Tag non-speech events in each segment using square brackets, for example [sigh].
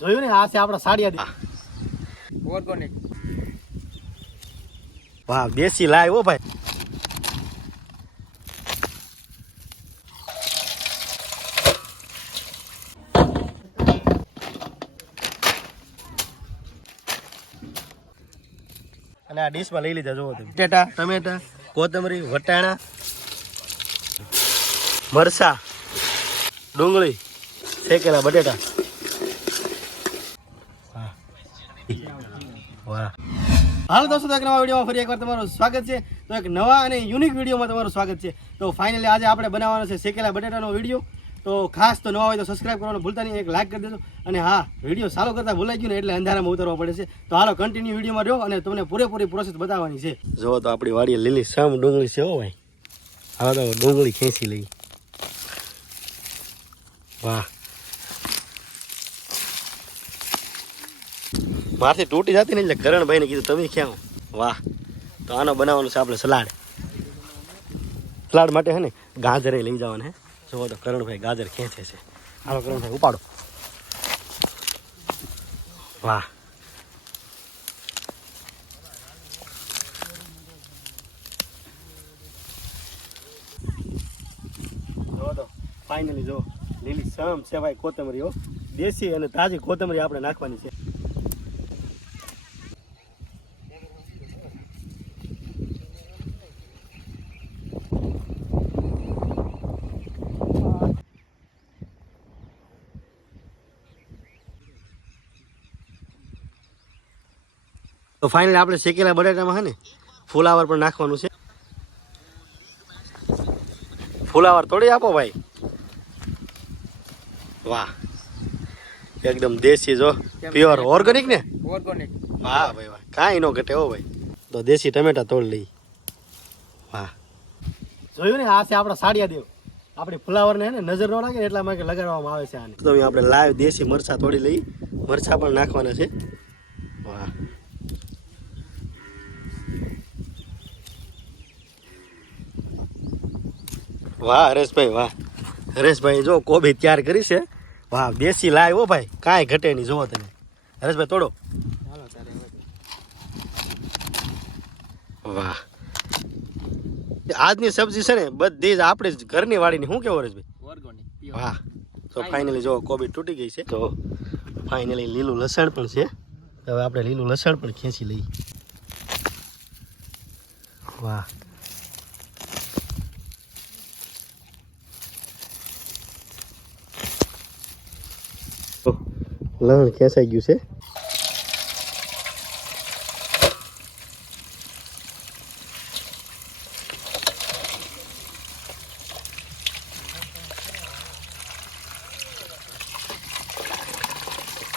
જોયું ને આ છે આપણા સાડિયા ઓર્ગોનિક. વાહ દેશી લાય હો ભાઈ. અને આ ડીશમાં લઈ લીધા જોવો તમે. બટેટા ટમેટા કોથમરી વટાણા. મરસા ડુંગળી શેકેલા બટેટા વાહ. વાહ હાલો દોસ્તો, તો એક નવા વિડીયોમાં ફરી એકવાર તમારું સ્વાગત છે. તો એક નવા અને યુનિક વિડીયોમાં તમારું સ્વાગત છે. તો ફાઇનલી આજે આપણે બનાવવાનો છે શેકેલા બટેટાનો વીડિયો. તો ખાસ તો નવા હોય તો સબસ્ક્રાઇબ કરવાનું ભૂલતા નહીં, એક લાઈક કરી દેજો. અને હા, વીડિયો સારો કરતા ભૂલાઈ ગયું ને એટલે અંધારામાં ઉતરવા પડે છે. તો હાલો કન્ટિન્યુ વિડીયોમાં રહ્યો અને તમને પૂરેપૂરી પ્રોસેસ બતાવવાની છે. જો તો આપણી વાડીએ લીલી સામ ડુંગળી છે ભાઈ. હા તો ડુંગળી ખેંચી લઈ વાહ. મારથી તૂટી જતી ને એટલે કરણભાઈને કીધું, તમે ક્યાં વાહ, તો આનો બનાવવાનું છે આપણે સલાડ. સલાડ માટે હે ને ગાજરે લઈ જવાનું હે. જુઓ તો કરણભાઈ ગાજર ખેંચે છે. હાલો કરણભાઈ ઉપાડો. વાહ. ફાઇનલી જો લીલી સમ સેવાય કોથમરી હો. દેશી અને તાજી કોથમરી આપણે નાખવાની છે. તો ફાઇનલ આપણે શેકેલા બટાટામાં હે ને ફુલાવર પણ નાખવાનું છે. ફુલાવર થોડી આપો ભાઈ. વાહ એકદમ દેશી જો પ્યોર ઓર્ગેનિક ને? ઓર્ગેનિક વાહ ભાઈ વાહ કાંઈ નો ઘટે હો ભાઈ. તો દેશી ટમેટા તોડ લઈ. વાહ. જોયું ને આ છે આપણા સાડિયા દેવ આપણી ફુલાવર ને નજર ન લાગે એટલા માટે લગાડવામાં આવે છે આને. તો આપણે લાઈવ દેશી મરચા તોડી લઈ. મરચા પણ નાખવાના છે વાહ વાહ હરેશભાઈ વાહ. હરેશભાઈ જો કોબી તૈયાર કરી છે. વાહ દેશી લાય હો ભાઈ. કાંઈ ઘટે નહીં જોવો તમે. હરેશભાઈ તોડો. વાહ. આજની સબ્જી છે ને બધી જ આપણી ઘરની વાડીની. શું કેવું હરેશભાઈ? વાહ. તો ફાઇનલી જો કોબી તૂટી ગઈ છે. તો ફાઇનલી લીલું લસણ પણ છે. હવે આપણે લીલું લસણ પણ ખેંચી લઈએ. વાહ. લસણ ખેંચાઈ ગયું છે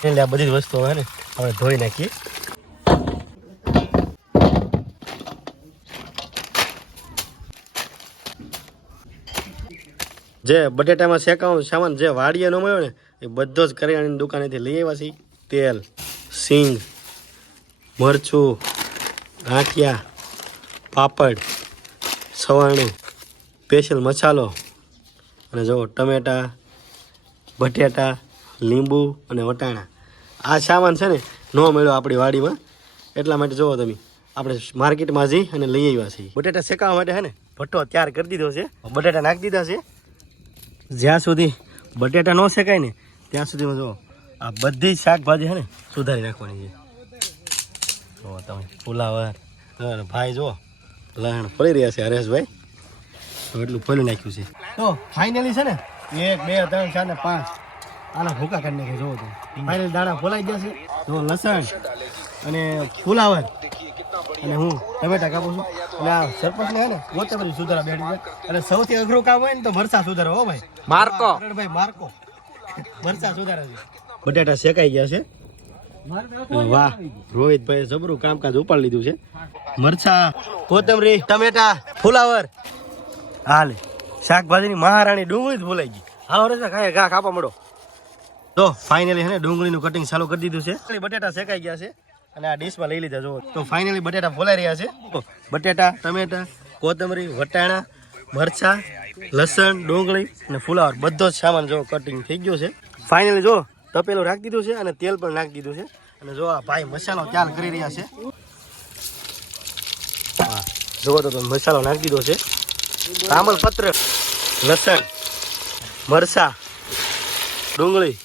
એટલે આ બધી જ વસ્તુઓ હે ને આપણે ધોઈ નાખીએ જે બટેટામાં શેકાવ સામાન જે વાડીએ મળ્યો ને, એ બધો જ કરિયાણાની દુકાનેથી લઈ આવ્યા છીએ. તેલ, સિંગ, મરચું, ગાંઠિયા, પાપડ સવાણું સ્પેશિયલ મસાલો અને જુઓ ટમેટા, બટેટા, લીંબુ અને વટાણા. આ સામાન છે ને ન મળ્યો આપણી વાડીમાં. એટલા માટે જુઓ તમે, આપણે માર્કેટમાં જઈ અને લઈ આવ્યા છીએ. બટેટા શેકાવા માટે છે ને, ભઠ્ઠો તૈયાર કરી દીધો છે. બટેટા નાખી દીધા છે. જ્યાં સુધી બટેટા ન શેકાય ને, ત્યાં સુધીમાં જો આ બધી શાકભાજી છે ને સુધારી નાખવાની છે. જુઓ તમે ફુલાવર ભાઈ જુઓ લણ ફરી રહ્યા છે હરેશભાઈ. તો એટલું ફોલી નાખ્યું છે. તો ફાઇનલી છે ને, એક, બે, ત્રણ, ચાર ને પાંચ. આના ભૂકા કાઢી નાખે જોવો તો ફાઇનલ દાણા ફોલાઈ ગયા છે. જો લસણ અને ફુલાવર અને હું ટમેટા કાપું છું. સરપંચ ને હે ને પોતે બધું સુધારા બેઠી અને સૌથી અઘરું કામ હોય ને તો મરસા સુધારો હો ભાઈ. માર્કો. ભાઈ માર્કો. મરસા સુધારે છે. બટેટા શેકાઈ ગયા છે. વાહ રોહિતભાઈ જબરું કામકાજ ઉપાડી લીધું છે. મરચા કોથમરી ટમેટા ફુલાવર. હાલે શાકભાજીની મહારાણી ડુંગળી જ ભૂલાઈ ગઈ. હાલો રે ખાય ઘા કાપા મળો. તો ફાઇનલી હે ને ડુંગળીનું કટિંગ ચાલુ કરી દીધું છે. બટેટા શેકાઈ ગયા છે. અને આ ડીશમાં લઈ લીધા, જુઓ. તો ફાઇનલી બટેટા ફોલાઈ રહ્યા છે. બટેટા, ટમેટા, કોથમરી, વટાણા, મરચા, લસણ, ડુંગળી અને ફુલાવર. બધો જ સામાન જો કટિંગ થઈ ગયો છે. ફાઇનલી જો તપેલું રાખી દીધું છે અને તેલ પણ નાખી દીધું છે. અને જો આ ભાઈ મસાલો ત્યાર કરી રહ્યા છે. જુઓ તો મસાલો નાખી દીધો છે. તામલપત્ર, લસણ, મરચા, ડુંગળી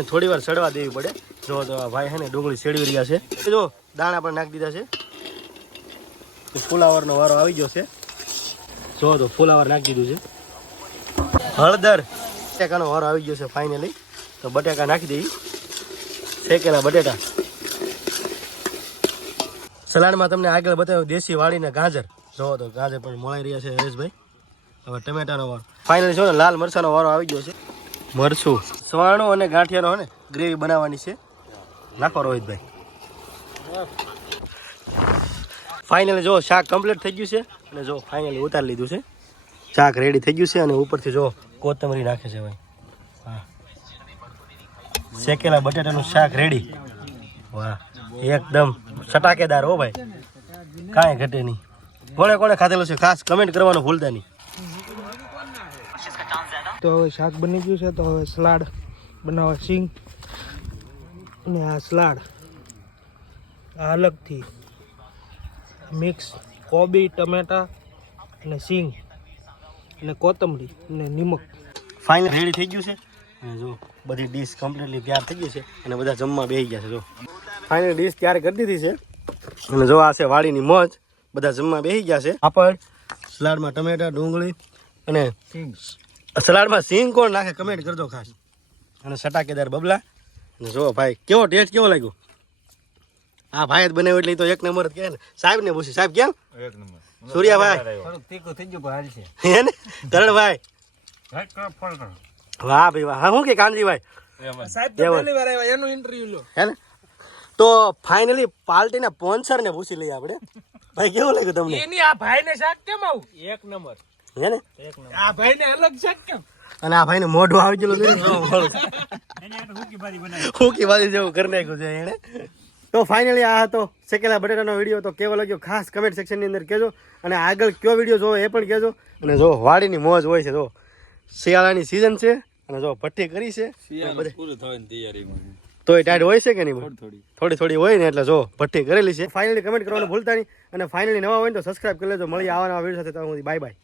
થોડી વાર સડવા દેવી પડે. જો ભાઈ હે ને ડુંગળી સેડવી રહ્યા છે. જો, દાણા પણ નાખી દીધા છે. ફુલાવરનો વારો આવી ગયો છે. જો, તો ફુલાવર નાખી દીધું છે. હળદર. બટેકાનો વારો આવી ગયો છે ફાઇનલી તો બટેકા નાખી દેવી. શેકેલા બટેટા. સલાડમાં તમને આગળ બતાવ્યું દેશી વાળીને ગાજર. જોવો તો ગાજર પણ મળાઈ રહ્યા છે હરેશભાઈ. હવે ટમેટાનો વારો. ફાઇનલી જો લાલ મરચાનો વારો આવી ગયો છે. મરચું સવાણું અને ગાંઠિયાનો ને, ગ્રેવી બનાવવાની છે. નાખો રોહિતભાઈ. ફાઇનલી જો શાક કમ્પ્લીટ થઈ ગયું છે અને જો ફાઇનલી ઉતારી લીધું છે. શાક રેડી થઈ ગયું છે અને ઉપરથી જો કોથમરી નાખે છે ભાઈ. હા. શેકેલા બટાટાનું શાક રેડી વાહ, એકદમ સટાકેદાર હો ભાઈ. કાંઈ ઘટે નહીં. કોણે કોણે ખાધેલું છે? ખાસ કમેન્ટ કરવાનું ભૂલતા નહીં. તો હવે શાક બની ગયું છે તો હવે સલાડ બનાવવા સિંગ અને આ સલાડ આ અલગથી મિક્સ કોબી ટમેટા અને સિંગ અને કોથમરી અને નિમક. ફાઇનલ રેડી થઈ ગયું છે? અને જો બધી ડીશ કમ્પ્લીટલી તૈયાર થઈ ગઈ છે અને બધા જમવા બેસી ગયા છે જો. ફાઇનલ ડીશ તૈયાર કરી દીધી છે. અને જો આ છે વાડીની મોજ બધા જમવા બેસી ગયા છે. પાપડ સલાડમાં ટમેટા ડુંગળી અને સિંગ સલાડમાં સિંગ કોણ નાખે કમેન્ટ કરજો ખાસ. અને સટાકેદાર બબલા. જો ભાઈ કેવો ટેસ્ટ કેવો લાગ્યો? આ ભાઈ જ બનાવ્યો એટલે તો એક નંબર જ કહે ને. સાહેબ ને પૂછી સાહેબ કેમ? એક નંબર. સૂર્યાભાઈ. તીખું થઈ ગયું ભાઈ છે. હે ને? વાહ ભાઈ વાહ. હા શું કે કાનજીભાઈ? સાહેબ તો પહેલી વાર આવ્યા એનું ઇન્ટરવ્યુ લો. હે ને? તો ફાઇનલી પાર્ટીના સ્પોન્સર ને પૂછી લઈએ આપણે. ભાઈ કેવું લાગ્યું તમને? એની આ ભાઈને શાક કેમ આવું? એક નંબર. હે ને? આ ભાઈને અલગ છે કેમ? અને આ ભાઈને મોઢું આવી ગયેલું છે [laughs] હુકી ભાજી જેવું કરી નાખ્યું છે એને તો ફાઇનલી આ હતો શેકેલા બટેટાનો વીડિયો તો કેવો લાગ્યો? ખાસ કમેન્ટ સેક્શનની અંદર કહેજો. અને આગળ કયો વીડિયો જોવો એ પણ કહેજો. અને જો વાડીની મોજ હોય છે જો. શિયાળાની સિઝન છે અને જો ભઠ્ઠી કરી છે. તો એ ટાઈટ હોય છે કે નહીં થોડી થોડી. થોડી હોય ને એટલે જો ભઠ્ઠી કરેલી છે. ફાઇનલી કમેન્ટ કરવાનું ભૂલતા નહીં. અને ફાઇનલી નવા હોય તો સબસ્ક્રાઈબ કરી લેજો. મળી આવવાના વીડિયો સાથે. Bye bye